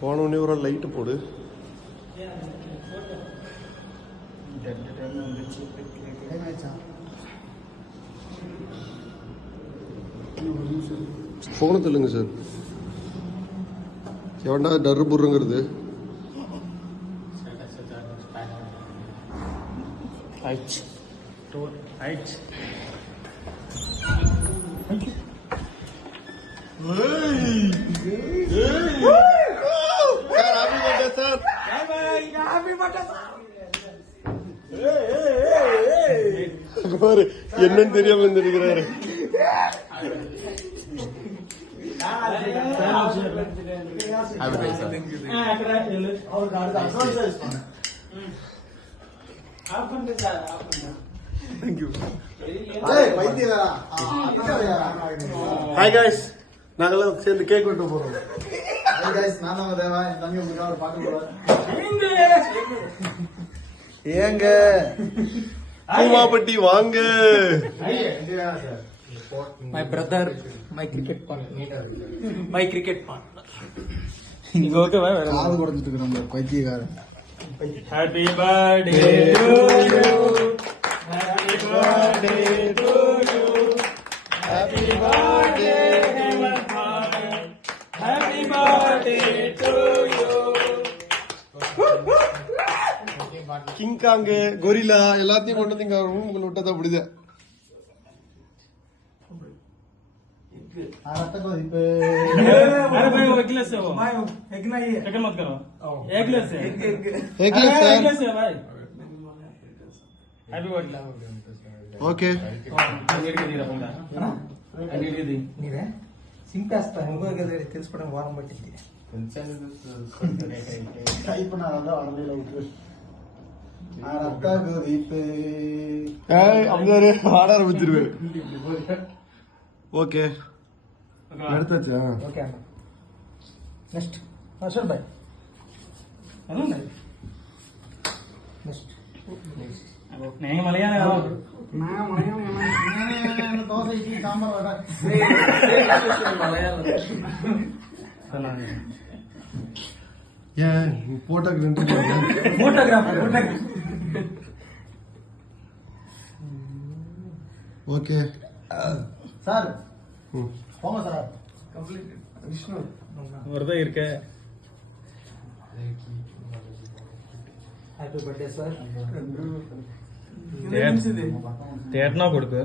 போனோடனே ஒரு லைட்டு போடு. போன சொல்லுங்க சார். எவன்டா டர்ரு புர்ருங்கிறது? என்னன்னு தெரியாம இருந்திருக்கிறாரு. ஹாய் காய்ஸ், நாங்கெல்லாம் சேர்ந்து கேக் வெட்ட போறோம். ஏங்க பூமாப்பட்டி வாங்க. My brother, my cricket partner. My cricket partner. நீங்க ஓகேவா? காது குறஞ்சிட்டு இருக்கோம் பைத்தியக்காரன். Happy birthday to you. Happy birthday to you. Happy birthday dear heart. Happy birthday to you. King Kong gorilla எல்லாத்தையும் கொண்டு வந்து இங்க ரூமுக்குள்ள விட்டதா அப்படிதான். ఓకే సింపేస్తా తెలుసుకోవడం వారం పట్టింది. ஆட ஆரம்பிச்சிருவேன். ஓகே எடுத்தாச்சா? ఓకే అన్న. నెక్స్ట్ అశోక్ భాయ్ అదే నెక్స్ట్ నేను మలయాళం దోశ ఇడ్లీ సాంబార్ వడ మలయాళం ஏன் போட்டோகிராஃபர் ஓகே சார் போங்க சார். கம்ப்ளீட் விஷ்ணு வரதான் இருக்க. Happy birthday sir. தேட்டனா கொடுக்கு.